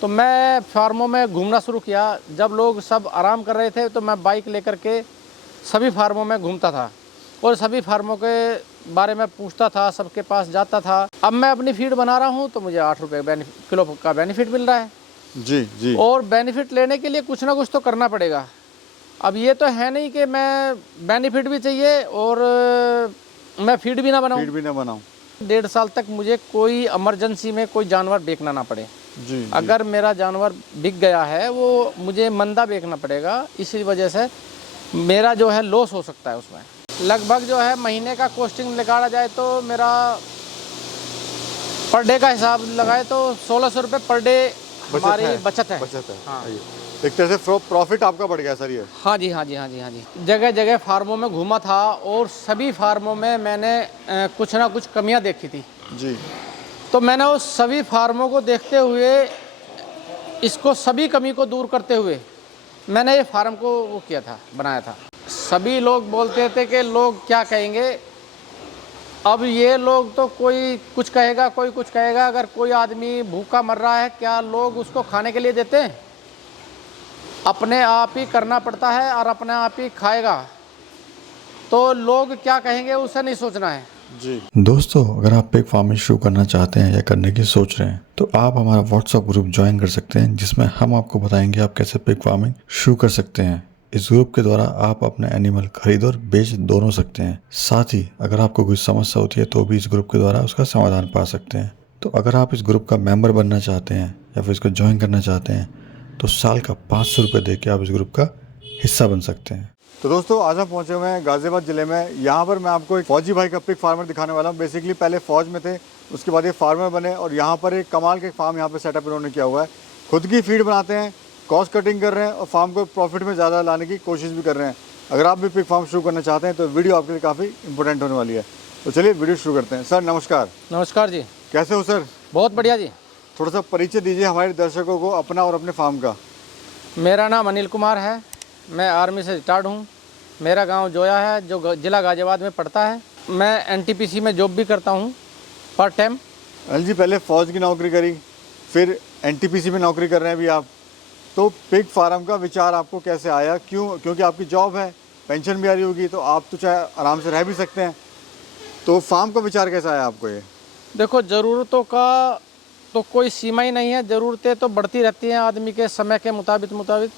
तो मैं फार्मों में घूमना शुरू किया। जब लोग सब आराम कर रहे थे तो मैं बाइक लेकर के सभी फार्मों में घूमता था और सभी फार्मों के बारे में पूछता था, सबके पास जाता था। अब मैं अपनी फीड बना रहा हूँ तो मुझे 8 रुपये किलो का बेनिफिट मिल रहा है। जी जी। और बेनिफिट लेने के लिए कुछ ना कुछ तो करना पड़ेगा। अब ये तो है नहीं कि मैं बेनिफिट भी चाहिए और मैं फीड भी ना बनाऊँ। 1.5 साल तक मुझे कोई इमरजेंसी में कोई जानवर बेचना ना पड़े। जी। अगर मेरा जानवर बिक गया है वो मुझे मंदा बेचना पड़ेगा, इसी वजह से मेरा जो है लॉस हो सकता है उसमें। लगभग जो है महीने का कॉस्टिंग निकाला जाए तो मेरा पर डे का हिसाब लगाए तो 1600 रुपये पर डे हमारी बचत है। हाँ। एक तरह से प्रॉफिट आपका बढ़ गया सर ये। हाँ जी, हाँ जी, हाँ जी, हाँ जी। जगह जगह फार्मों में घूमा था और सभी फार्मों में मैंने कुछ ना कुछ कमियां देखी थी जी। तो मैंने उस सभी फार्मों को देखते हुए इसको सभी कमी को दूर करते हुए मैंने ये फार्म को वो किया था, बनाया था। सभी लोग बोलते थे कि लोग क्या कहेंगे। अब ये लोग तो कोई कुछ कहेगा, कोई कुछ कहेगा। अगर कोई आदमी भूखा मर रहा है, क्या लोग उसको खाने के लिए देते हैं? अपने आप ही करना पड़ता है और अपने आप ही खाएगा। तो लोग क्या कहेंगे उसे नहीं सोचना है। जी दोस्तों, अगर आप पिग फार्मिंग शुरू करना चाहते हैं या करने की सोच रहे हैं तो आप हमारा व्हाट्सएप ग्रुप ज्वाइन कर सकते हैं, जिसमें हम आपको बताएंगे आप कैसे पिग फार्मिंग शुरू कर सकते हैं। इस ग्रुप के द्वारा आप अपने एनिमल खरीद और बेच दोनों सकते हैं। साथ ही अगर आपको कोई समस्या होती है तो भी इस ग्रुप के द्वारा उसका समाधान पा सकते हैं। तो अगर आप इस ग्रुप का मेंबर बनना चाहते हैं या फिर इसको ज्वाइन करना चाहते हैं तो साल का 500 रुपये दे के आप इस ग्रुप का हिस्सा बन सकते हैं। तो दोस्तों, आज हम पहुंचे हुए हैं गाजियाबाद ज़िले में। यहाँ पर मैं आपको एक फौजी भाई का पिग फार्मर दिखाने वाला हूँ। बेसिकली पहले फ़ौज में थे, उसके बाद ये फार्मर बने और यहाँ पर एक कमाल के फार्म यहाँ पर सेटअप इन्होंने किया हुआ है। खुद की फीड बनाते हैं, कॉस्ट कटिंग कर रहे हैं और फार्म को प्रॉफिट में ज़्यादा लाने की कोशिश भी कर रहे हैं। अगर आप भी पिग फार्म शुरू करना चाहते हैं तो वीडियो आपके लिए काफ़ी इंपॉर्टेंट होने वाली है। तो चलिए वीडियो शुरू करते हैं। सर नमस्कार। नमस्कार जी। कैसे हो सर? बहुत बढ़िया जी। थोड़ा सा परिचय दीजिए हमारे दर्शकों को अपना और अपने फार्म का। मेरा नाम अनिल कुमार है, मैं आर्मी से रिटायर्ड हूँ। मेरा गांव जोया है जो ज़िला गाजियाबाद में पड़ता है। मैं एनटीपीसी में जॉब भी करता हूँ पार्ट टाइम। अनिल जी, पहले फ़ौज की नौकरी करी, फिर एनटीपीसी में नौकरी कर रहे हैं अभी आप। तो पिग फार्म का विचार आपको कैसे आया? क्योंकि आपकी जॉब है, पेंशन भी आ रही होगी तो आप तो चाहे आराम से रह भी सकते हैं। तो फार्म का विचार कैसा आया आपको ये? देखो, ज़रूरतों का तो कोई सीमा ही नहीं है। ज़रूरतें तो बढ़ती रहती हैं आदमी के समय के मुताबिक।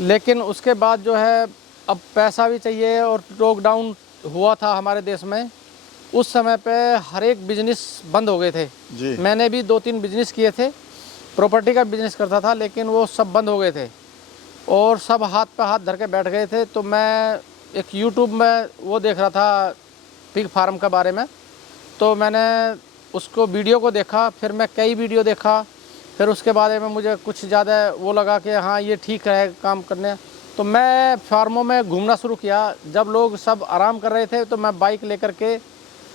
लेकिन उसके बाद जो है अब पैसा भी चाहिए और लॉकडाउन हुआ था हमारे देश में। उस समय पे हर एक बिजनेस बंद हो गए थे जी। मैंने भी 2-3 बिजनेस किए थे, प्रॉपर्टी का बिजनेस करता था, लेकिन वो सब बंद हो गए थे और सब हाथ पे हाथ धर के बैठ गए थे। तो मैं एक यूट्यूब में वो देख रहा था पिग फार्म के बारे में, तो मैंने उसको वीडियो को देखा। फिर मैं कई वीडियो देखा, फिर उसके बारे में मुझे कुछ ज़्यादा वो लगा कि हाँ ये ठीक है काम करने। तो मैं फार्मों में घूमना शुरू किया। जब लोग सब आराम कर रहे थे तो मैं बाइक लेकर के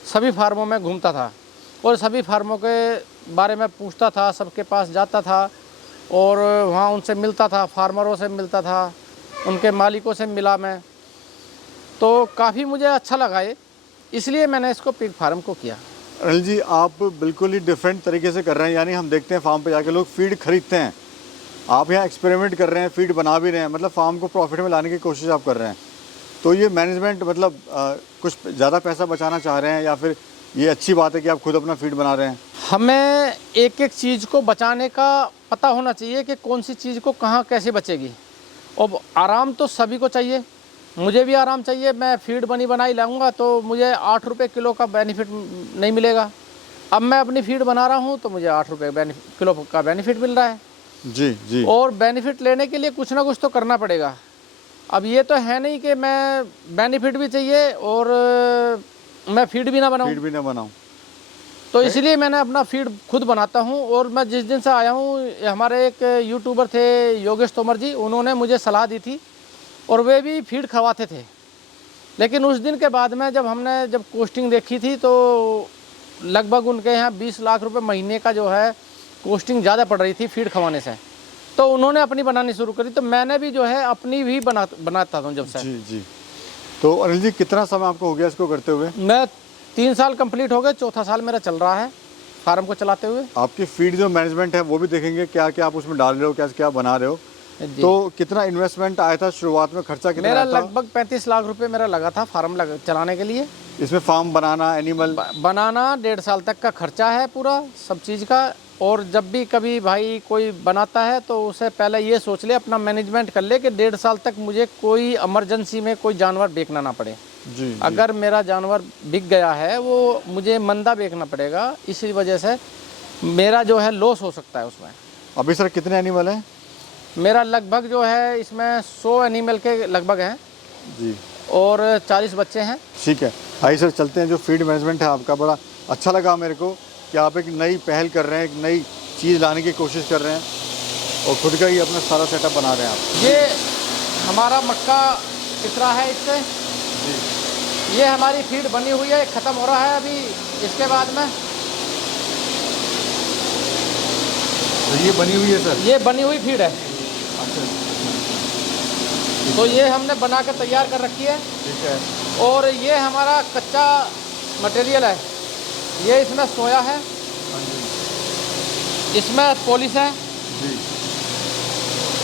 सभी फार्मों में घूमता था और सभी फार्मों के बारे में पूछता था, सबके पास जाता था और वहाँ उनसे मिलता था, फार्मरों से मिलता था, उनके मालिकों से मिला मैं। तो काफ़ी मुझे अच्छा लगा ये, इसलिए मैंने इसको पिग फार्म को किया। अनिल जी, आप बिल्कुल ही डिफरेंट तरीके से कर रहे हैं। यानी हम देखते हैं फार्म पे जाके लोग फीड खरीदते हैं, आप यहाँ एक्सपेरिमेंट कर रहे हैं, फीड बना भी रहे हैं, मतलब फार्म को प्रॉफिट में लाने की कोशिश आप कर रहे हैं। तो ये मैनेजमेंट मतलब कुछ ज़्यादा पैसा बचाना चाह रहे हैं या फिर ये अच्छी बात है कि आप खुद अपना फीड बना रहे हैं? हमें एक एक चीज़ को बचाने का पता होना चाहिए कि कौन सी चीज़ को कहाँ कैसे बचेगी। और आराम तो सभी को चाहिए, मुझे भी आराम चाहिए। मैं फीड बनाई लाऊंगा तो मुझे 8 रुपये किलो का बेनिफिट नहीं मिलेगा। अब मैं अपनी फीड बना रहा हूँ तो मुझे 8 रुपये किलो का बेनिफिट मिल रहा है जी जी। और बेनिफिट लेने के लिए कुछ ना कुछ तो करना पड़ेगा। अब ये तो है नहीं कि मैं बेनिफिट भी चाहिए और मैं फीड भी ना बनाऊँ। तो इसलिए मैंने अपना फीड खुद बनाता हूँ। और मैं जिस दिन से आया हूँ, हमारे एक यूट्यूबर थे योगेश तोमर जी, उन्होंने मुझे सलाह दी थी और वे भी फीड खवाते थे। लेकिन उस दिन के बाद में जब कॉस्टिंग देखी थी तो लगभग उनके यहाँ 20 लाख रुपए महीने का जो है कॉस्टिंग ज़्यादा पड़ रही थी फीड खवाने से। तो उन्होंने अपनी बनानी शुरू करी, तो मैंने भी जो है अपनी भी बनाता था जब से। जी जी। तो अनिल जी, कितना समय आपको हो गया इसको करते हुए? मैं 3 साल कंप्लीट हो गए, चौथा साल मेरा चल रहा है। फार्म को चलाते हुए। आपकी फीड जो मैनेजमेंट है वो भी देखेंगे, क्या क्या आप उसमें डाल रहे हो, क्या क्या बना रहे हो। जी। तो कितना इन्वेस्टमेंट आया था शुरुआत में, खर्चा कितना मेरा आया था लगभग 35 लाख रुपए मेरा लगा था फार्म चलाने के लिए। इसमें? फार्म बनाना, एनिमल बनाना 1.5 साल तक का खर्चा है पूरा सब चीज़ का। और जब भी कभी भाई कोई बनाता है तो उसे पहले ये सोच ले, अपना मैनेजमेंट कर ले कि 1.5 साल तक मुझे कोई इमरजेंसी में कोई जानवर बेचना ना पड़े। जी। अगर मेरा जानवर बिक गया है वो मुझे मंदा बेचना पड़ेगा, इसी वजह से मेरा जो है लॉस हो सकता है उसमें। अभी सर कितने एनिमल हैं? मेरा लगभग जो है इसमें 100 एनिमल के लगभग हैं जी। और 40 बच्चे हैं। ठीक है, आइए सर चलते हैं। जो फीड मैनेजमेंट है आपका, बड़ा अच्छा लगा मेरे को कि आप एक नई पहल कर रहे हैं, एक नई चीज़ लाने की कोशिश कर रहे हैं और खुद का ही अपना सारा सेटअप बना रहे हैं आप। ये हमारा मक्का पिसरा है इससे। जी। ये हमारी फीड बनी हुई है, ख़त्म हो रहा है अभी। इसके बाद में तो ये बनी हुई है सर? ये बनी हुई फीड है। अच्छा, तो ये हमने बना के तैयार कर रखी है। ठीक है। और ये हमारा कच्चा मटेरियल है। ये इसमें सोया है, हाँ जी। इसमें पॉलिश है, जी।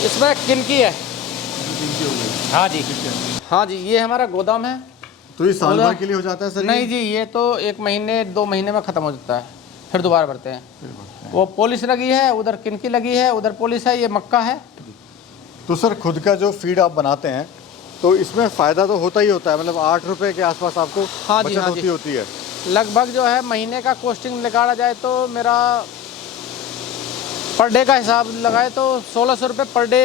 इसमें किनकी है। हो गई। हाँ जी। ठीक है। हाँ जी, ये हमारा गोदाम है। तो ये साल भर के लिए हो जाता है सर? नहीं जी, ये तो 1 महीने 2 महीने में ख़त्म हो जाता है, फिर दोबारा भरते हैं। वो पॉलिश लगी है, उधर किनकी लगी है, उधर पॉलिश है, ये मक्का है। तो सर खुद का जो फीड आप बनाते हैं तो इसमें फ़ायदा तो होता ही होता है, मतलब 8 रुपये के आसपास आपको हाँ जी, बचत हाँ जी। होती है। लगभग जो है महीने का कॉस्टिंग निकाला जाए तो मेरा पर डे का हिसाब लगाए तो 1600 रुपये पर डे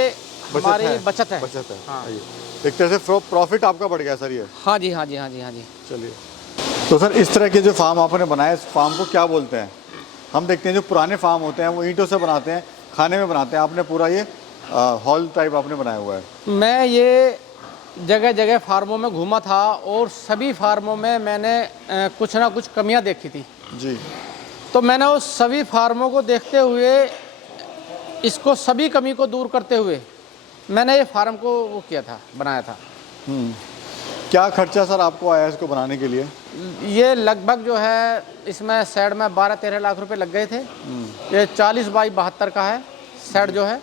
हमारी बचत है। बचत है। हाँ। आइए। एक तरह से प्रॉफिट आपका बढ़ गया सर ये। हाँ जी, हाँ जी, हाँ जी, हाँ जी। चलिए। तो सर इस तरह के जो फार्म आपने बनाए, इस फार्म को क्या बोलते हैं? हम देखते हैं जो पुराने फार्म होते हैं वो ईंटों से बनाते हैं, खाने में बनाते हैं। आपने पूरा ये हॉल टाइप आपने बनाया हुआ है। मैं ये जगह जगह फार्मों में घूमा था और सभी फार्मों में मैंने कुछ ना कुछ कमियां देखी थी। जी। तो मैंने उस सभी फार्मों को देखते हुए, इसको सभी कमी को दूर करते हुए मैंने ये फार्म को वो किया था, बनाया था। क्या खर्चा सर आपको आया इसको बनाने के लिए? ये लगभग जो है इसमें शेड में 12-13 लाख रुपए लग गए थे। ये 40 बाई 72 का है शेड जो है।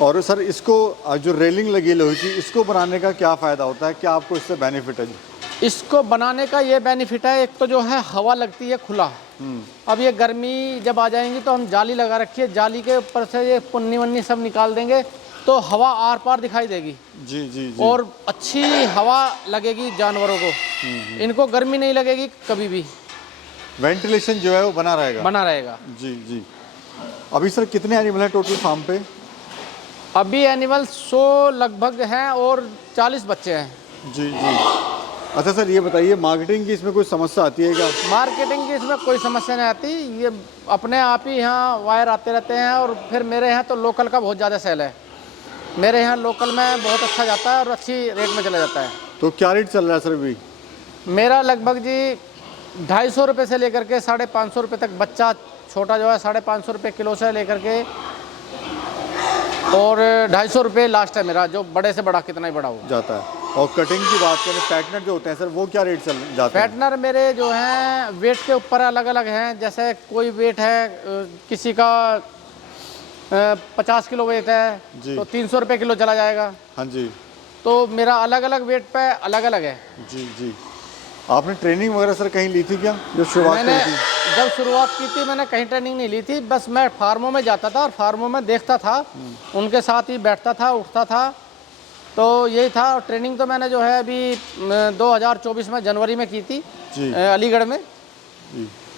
और सर इसको जो रेलिंग लगी है लोहे की, इसको बनाने का क्या फ़ायदा होता है? क्या आपको इससे बेनिफिट है जी? इसको बनाने का ये बेनिफिट है, एक तो जो है हवा लगती है खुला। अब ये गर्मी जब आ जाएंगी तो हम जाली लगा रखी है, जाली के ऊपर से ये पुन्नी वन्नी सब निकाल देंगे तो हवा आर पार दिखाई देगी। जी जी जी। और अच्छी हवा लगेगी जानवरों को, इनको गर्मी नहीं लगेगी कभी भी। वेंटिलेशन जो है वो बना रहेगा। जी जी। अभी सर कितने एनिमल हैं टोटल फार्म पे? अभी एनिमल 100 लगभग हैं और 40 बच्चे हैं। जी जी। अच्छा सर ये बताइए, मार्केटिंग की इसमें कोई समस्या आती है क्या? मार्केटिंग की इसमें कोई समस्या नहीं आती, ये अपने आप ही यहाँ वायर आते रहते हैं। और फिर मेरे यहाँ तो लोकल का बहुत ज़्यादा सेल है, मेरे यहाँ लोकल में बहुत अच्छा जाता है और अच्छी रेट में चला जाता है। तो क्या रेट चल रहा है सर अभी? मेरा लगभग जी 250 रुपये से लेकर के 550 रुपये तक, बच्चा छोटा जो है 550 रुपये किलो से लेकर के और 250 रुपये लास्ट है मेरा, जो बड़े से बड़ा कितना ही बड़ा हो जाता है। और कटिंग की बात करें, पैटनर जो होते हैं सर वो क्या रेट चल जाते हैं? पैटनर मेरे जो हैं वेट के ऊपर अलग अलग हैं। जैसे कोई वेट है, किसी का 50 किलो वेट है तो 300 रुपये किलो चला जाएगा। हाँ जी। तो मेरा अलग अलग वेट पे अलग अलग है। जी जी। आपने ट्रेनिंग वगैरह सर कहीं ली थी क्या जब शुरुआत मैंने की थी? जब शुरुआत की थी मैंने कहीं ट्रेनिंग नहीं ली थी, बस मैं फार्मों में जाता था और फार्मों में देखता था, उनके साथ ही बैठता था, उठता था, तो यही था। और ट्रेनिंग तो मैंने जो है अभी 2024 में जनवरी में की थी अलीगढ़ में,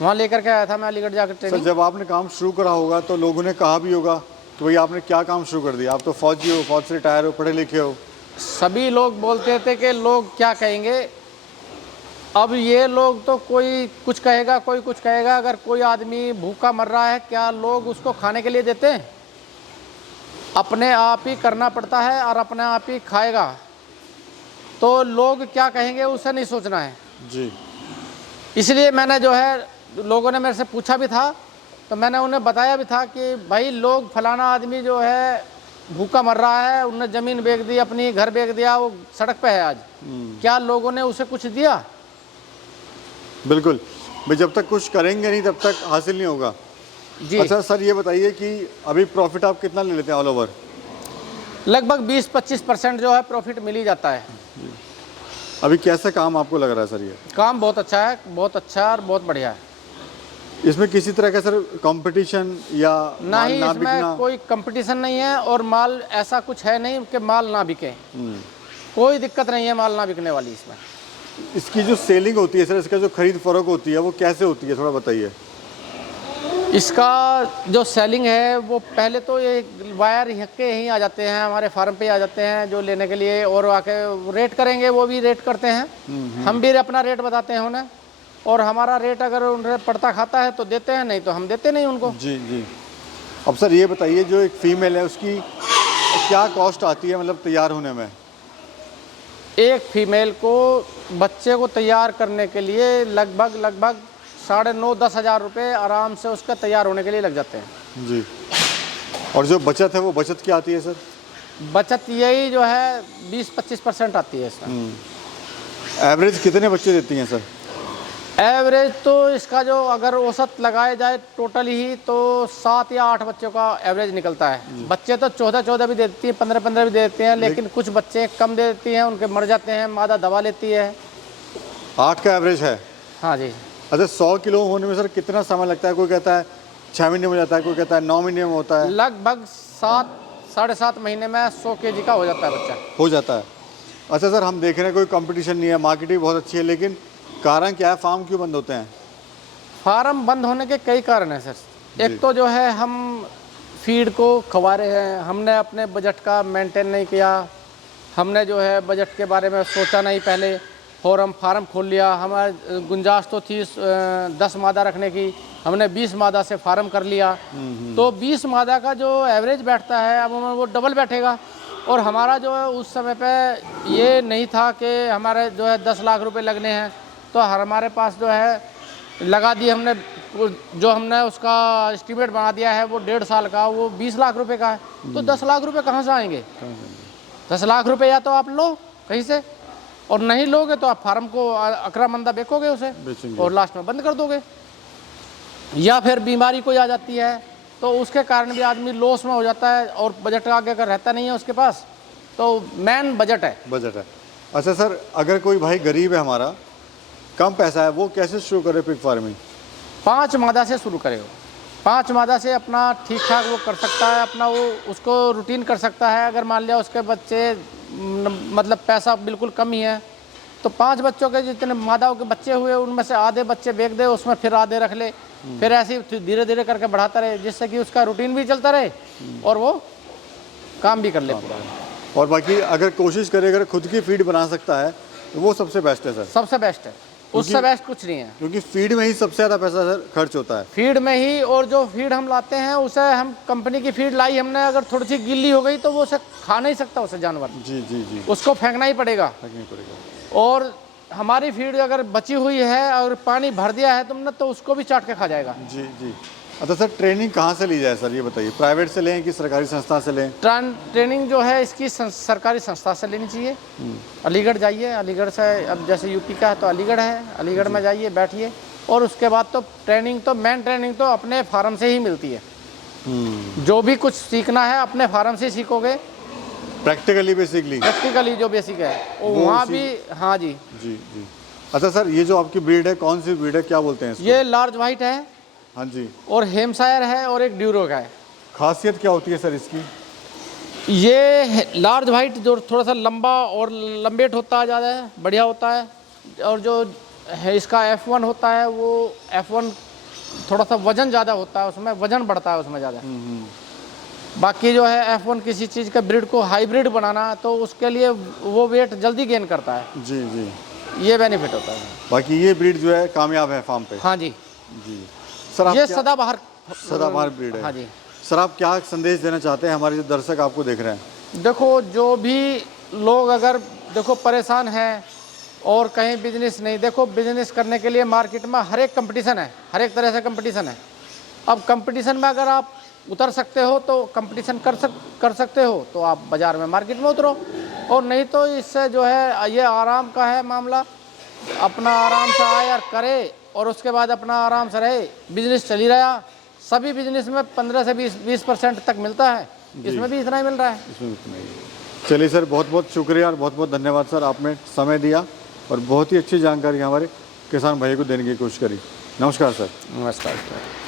वहाँ लेकर के आया था मैं अलीगढ़ जाकर ट्रेनिंग। जब आपने काम शुरू करा होगा तो लोगों ने कहा भी होगा कि भाई आपने क्या काम शुरू कर दिया, आप तो फौजी हो, फौज से रिटायर हो, पढ़े लिखे हो। सभी लोग बोलते थे कि लोग क्या कहेंगे। अब ये लोग तो कोई कुछ कहेगा, कोई कुछ कहेगा। अगर कोई आदमी भूखा मर रहा है, क्या लोग उसको खाने के लिए देते हैं? अपने आप ही करना पड़ता है और अपने आप ही खाएगा। तो लोग क्या कहेंगे उसे नहीं सोचना है जी। इसलिए मैंने जो है, लोगों ने मेरे से पूछा भी था तो मैंने उन्हें बताया भी था कि भाई लोग फलाना आदमी जो है भूखा मर रहा है, उन्होंने ज़मीन बेच दी, अपनी घर बेच दिया, वो सड़क पे है आज। क्या लोगों ने उसे कुछ दिया? बिल्कुल। भाई जब तक कुछ करेंगे नहीं तब तक हासिल नहीं होगा। जी। अच्छा सर ये बताइए कि अभी प्रॉफिट आप कितना ले लेते हैं ऑल ओवर? लगभग 20-25% जो है प्रॉफिट मिल ही जाता है। अभी कैसा काम आपको लग रहा है सर ये? काम बहुत अच्छा है, बहुत अच्छा है और बहुत बढ़िया है। इसमें किसी तरह का सर कंपटीशन या ना माल ही ना इसमें बिकना? कोई कंपटीशन नहीं है और माल ऐसा कुछ है नहीं कि माल ना बिके। कोई दिक्कत नहीं है माल ना बिकने वाली इसमें। इसकी जो सेलिंग होती है सर, इसका जो खरीद फरोख्त होती है वो कैसे होती है, थोड़ा बताइए। इसका जो सेलिंग है वो पहले तो ये वायर के यहीं आ जाते हैं, हमारे फार्म पे आ जाते हैं जो लेने के लिए, और आके रेट करेंगे, वो भी रेट करते हैं, हम भी अपना रेट बताते हैं उन्हें, और हमारा रेट अगर उन्हें पड़ता खाता है तो देते हैं, नहीं तो हम देते नहीं उनको। जी जी। अब सर ये बताइए जो एक फ़ीमेल है उसकी क्या कॉस्ट आती है मतलब तैयार होने में? एक फीमेल को बच्चे को तैयार करने के लिए लगभग 9,500-10 हज़ार रुपये आराम से उसका तैयार होने के लिए लग जाते हैं। जी। और जो बचत है वो बचत क्या आती है सर? बचत यही जो है 20-25% आती है इसमें। एवरेज कितने बच्चे देती हैं सर? एवरेज तो इसका जो अगर औसत लगाया जाए टोटल ही तो 7 या 8 बच्चों का एवरेज निकलता है। बच्चे तो 14 भी देती है, 15 भी देते हैं, लेकिन कुछ बच्चे कम दे देती हैं, उनके मर जाते हैं, मादा दबा लेती है। 8 का एवरेज है? हाँ जी। अच्छा 100 किलो होने में सर कितना समय लगता है? कोई कहता है 6 महीने में हो जाता है, कोई कहता है 9 महीने में होता है। लगभग 7-7.5 महीने में 100 kg का हो जाता है बच्चा। हो जाता है। अच्छा सर हम देख रहे हैं कोई कंपटीशन नहीं है, मार्केटिंग बहुत अच्छी है, लेकिन कारण क्या है, फार्म क्यों बंद होते हैं? फार्म बंद होने के कई कारण हैं सर। एक तो जो है हम फीड को खवा रहे हैं, हमने अपने बजट का मेंटेन नहीं किया, हमने जो है बजट के बारे में सोचा नहीं पहले, और हम फार्म खोल लिया। हमारी गुंजाइश तो थी 10 मादा रखने की, हमने 20 मादा से फार्म कर लिया, तो 20 मादा का जो एवरेज बैठता है अब वो डबल बैठेगा। और हमारा जो है उस समय पे ये नहीं था कि हमारे जो है 10 लाख रुपए लगने हैं, तो हमारे पास जो है लगा दी हमने, जो हमने उसका एस्टीमेट बना दिया है वो 1.5 साल का, वो 20 लाख रुपए का है। तो 10 लाख रुपए कहाँ से आएंगे? 10 लाख रुपए या तो आप लो कहीं से, और नहीं लोगे तो आप फार्म को अकरा मंदा बेचोगे उसे, और लास्ट में बंद कर दोगे, या फिर बीमारी कोई आ जाती है तो उसके कारण भी आदमी लॉस में हो जाता है, और बजट आगे अगर रहता नहीं है उसके पास, तो मेन बजट है। बजट है। अच्छा सर अगर कोई भाई गरीब है हमारा, कम पैसा है, वो कैसे शुरू करे पिग फार्मिंग? 5 मादा से शुरू करे वो। 5 मादा से अपना ठीक ठाक वो कर सकता है, अपना वो उसको रूटीन कर सकता है। अगर मान लिया उसके बच्चे मतलब पैसा बिल्कुल कम ही है, तो 5 बच्चों के जितने मादाओं के बच्चे हुए उनमें से आधे बच्चे बेच दे, उसमें फिर आधे रख ले, फिर ऐसे ही धीरे धीरे करके बढ़ाता रहे, जिससे कि उसका रूटीन भी चलता रहे और वो काम भी कर ले पूरा। और बाकी अगर कोशिश करे, अगर खुद की फीड बना सकता है तो वो सबसे बेस्ट है सर। सबसे बेस्ट है, उससे बेस्ट कुछ नहीं है, क्योंकि फीड में ही सबसे ज़्यादा पैसा सर खर्च होता है। फीड में ही। और जो फीड हम लाते हैं उसे, हम कंपनी की फीड लाई हमने, अगर थोड़ी सी गिल्ली हो गई तो वो उसे खा नहीं सकता उसे जानवर, जी जी जी, उसको फेंकना ही पड़ेगा। और हमारी फीड अगर बची हुई है और पानी भर दिया है तुमने तो उसको भी चाट के खा जाएगा। जी जी। अच्छा सर ट्रेनिंग कहाँ से ली जाए सर, ये बताइए, प्राइवेट से लें कि सरकारी संस्था से लें? ट्रेनिंग जो है इसकी सरकारी संस्था से लेनी चाहिए। अलीगढ़ जाइए, अलीगढ़ से, अब जैसे यूपी का है तो अलीगढ़ है, अलीगढ़ में जाइए, बैठिए, और उसके बाद तो ट्रेनिंग तो मेन ट्रेनिंग तो अपने फार्म से ही मिलती है। जो भी कुछ सीखना है अपने फार्म से सीखोगे, प्रैक्टिकली बेसिकली। प्रैक्टिकली जो बेसिक है वो वहाँ भी। हाँ जी जी जी। अच्छा सर ये जो आपकी ब्रीड है कौन सी ब्रीड है, क्या बोलते हैं इसको? ये लार्ज वाइट है। हाँ जी। और हेम्पशायर है और एक ड्यूरो का है। खासियत क्या होती है सर इसकी? ये लार्ज वाइट जो थोड़ा सा लंबा और लंबेट होता है, ज़्यादा है, बढ़िया होता है। और जो है इसका F1 होता है, वो F1 थोड़ा सा वजन ज़्यादा होता है, उसमें वजन बढ़ता है उसमें ज़्यादा। बाकी जो है F1 किसी चीज़ के ब्रीड को हाइब्रिड बनाना तो उसके लिए वो वेट जल्दी गेन करता है। जी जी, ये बेनिफिट होता है। बाकी ये ब्रीड जो है कामयाब है फार्म पे? हाँ जी जी। सर आप ये सदाबहार ब्रीड है? हाँ जी। सर आप क्या संदेश देना चाहते हैं हमारे जो दर्शक आपको देख रहे हैं? देखो जो भी लोग अगर देखो परेशान हैं और कहीं बिजनेस नहीं, देखो बिजनेस करने के लिए मार्केट में हर एक कंपटीशन है, हर एक तरह से कंपटीशन है। अब कंपटीशन में अगर आप उतर सकते हो तो कंपटीशन कर सकते हो तो आप बाज़ार में मार्केट में उतरो, और नहीं तो इससे जो है ये आराम का है मामला, अपना आराम से आए और करे और उसके बाद अपना आराम से रहे, बिजनेस चल ही रहा। सभी बिजनेस में 15 से 20% तक मिलता है, इसमें भी इतना ही मिल रहा है। इसमें उतना ही है। चलिए सर, बहुत बहुत शुक्रिया और बहुत बहुत धन्यवाद सर, आपने समय दिया और बहुत ही अच्छी जानकारी हमारे किसान भाई को देने की कोशिश करी। नमस्कार सर। नमस्कार।